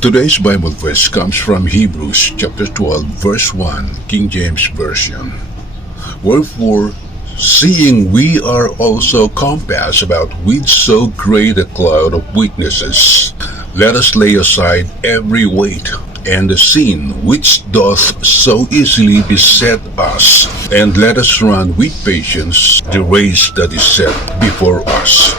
Today's Bible verse comes from Hebrews chapter 12, verse 1, King James Version. Wherefore, seeing we are also compassed about with so great a cloud of witnesses, let us lay aside every weight and the sin which doth so easily beset us, and let us run with patience the race that is set before us.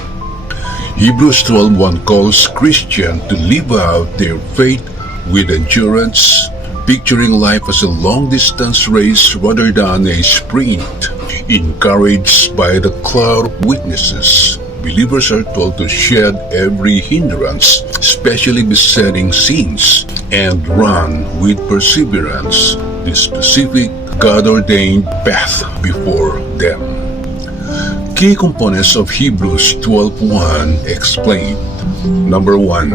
Hebrews 12:1 calls Christians to live out their faith with endurance, picturing life as a long-distance race rather than a sprint. Encouraged by the cloud of witnesses, believers are told to shed every hindrance, especially besetting sins, and run with perseverance the specific God-ordained path before them. Key components of Hebrews 12:1 explained. Number 1.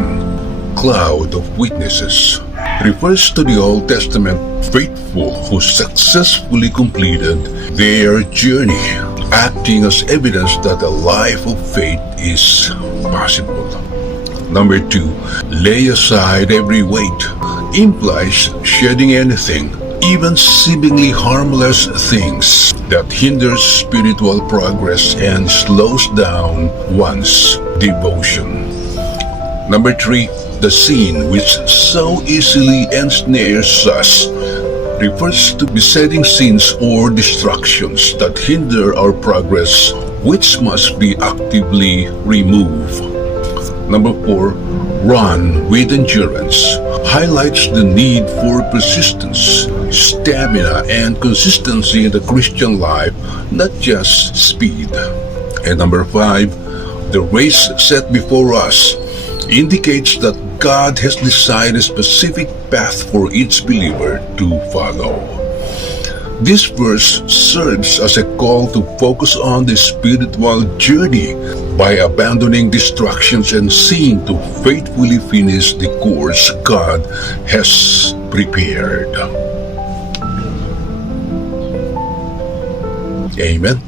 Cloud of witnesses refers to the Old Testament faithful who successfully completed their journey, acting as evidence that a life of faith is possible. Number 2. Lay aside every weight implies shedding anything, even seemingly harmless things that hinders spiritual progress and slows down one's devotion. Number 3. The sin which so easily ensnares us refers to besetting sins or distractions that hinder our progress, which must be actively removed. Number 4. Run with endurance highlights the need for persistence, stamina, and consistency in the Christian life, not just speed. And number 5. The race set before us indicates that God has designed a specific path for each believer to follow. This verse serves as a call to focus on the spiritual journey by abandoning distractions and seeking to faithfully finish the course God has prepared. Amen.